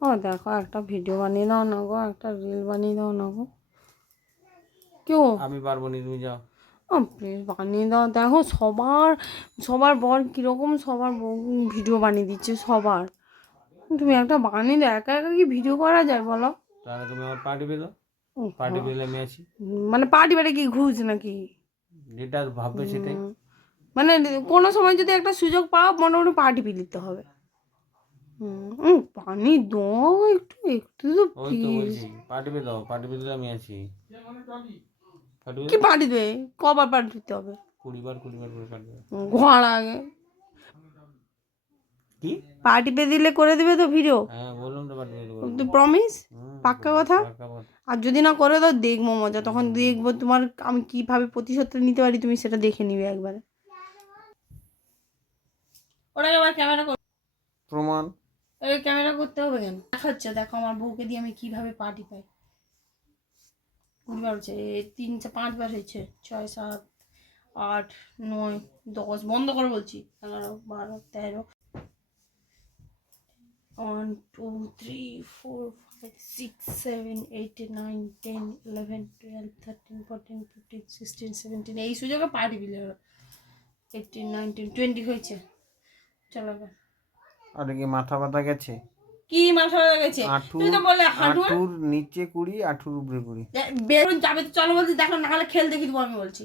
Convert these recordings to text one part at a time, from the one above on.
ও দেখো একটা ভিডিও বানিয়ে দাও না গো, একটা রিল বানিয়ে দাও না গো। কেউ আমি পারবো না, তুমি যাও। ও প্লিজ বানিয়ে দাও। দেখো সবার সবার বর কীরকম, সবার ভিডিও বানিয়ে দিচ্ছে সবার। তুমি একটা বানিয়ে দাও, একা একা কি ভিডিও করা যায় বলো? তাহলে তুমি আমার পার্টি পেলো, ও পার্টি পেলে আমি আছি। মানে পার্টি বাড়ি কি ঘুষ নাকি? যেটা ভাববে সেটাই। মানে কোনো সময় যদি একটা সুযোগ পাও মোটামুটি পার্টি পি দিতে হবে। পানি দাও একটু, একটু তো ওই তো প্লিজ। বলছি পার্টি পেয়ে দাও, পার্টি পেলে আমি আছি। পার্টি কি পেলে পার্টি দেবে? কবার পার্টি দিতে হবে? 20 বার করে পার্টি দেবে। ঘর আগে কি? পার্টি পে দিলে করে দেবে তো ভিডিও? হ্যাঁ বললাম তো পার্টি পেলে তো প্রমিস? পাক্কা কথা? পাকা কথা। আর যদি না করে দাও দেখবো মজা, তখন দেখবো তোমার আমি কিভাবে প্রতিশোধ নিতে পারি, তুমি সেটা দেখে নিবে একবারে। ওটাকে আবার ক্যামেরা প্রমাণ। ক্যামেরা করতে হবে কেন? দেখাচ্ছে, দেখো আমার বউকে দিয়ে আমি কিভাবে পার্টি পাই। 20 বার হচ্ছে, 3 5 বার হয়েছে, 6 7 8 9 10, বন্ধ করে বলছি, 11 12 13, 1 2 3 4 5 6 7 8 9 10 11 12 13 14 15 16 17, এই সুযোগে পার্টি বিলে হলো। 18 19 20 হয়েছে, চলো এবার। আরে কি মাথা ব্যথা গেছে? কি মাথা ব্যথা গেছে? তুমি তো বললে হাঁটু। হাঁটুর নিচে 20, হাঁটুর উপরে 20। বেরোন যাবে তো চলো বলছি, দেখো না হলে খেল দেখি দেবো আমি বলছি।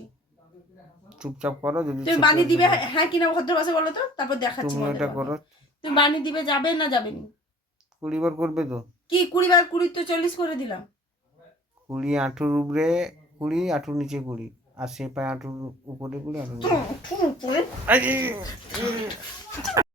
চুপচাপ করো, যদি তুমি বানিয়ে দিবে হ্যাঁ কিনা ভদ্র ভাষা বলো তো, তারপর দেখাচ্ছি। তুমি এটা করো। তুমি বানিয়ে দিবে, যাবে না যাবেনি? 20 বার করবে তো? কি 20 বার? 20 তো 40 করে দিলাম। 20 হাঁটুর উপরে 20, হাঁটুর নিচে 20, আর সে পায়ে হাঁটুর উপরে 20, হাঁটুর নিচে।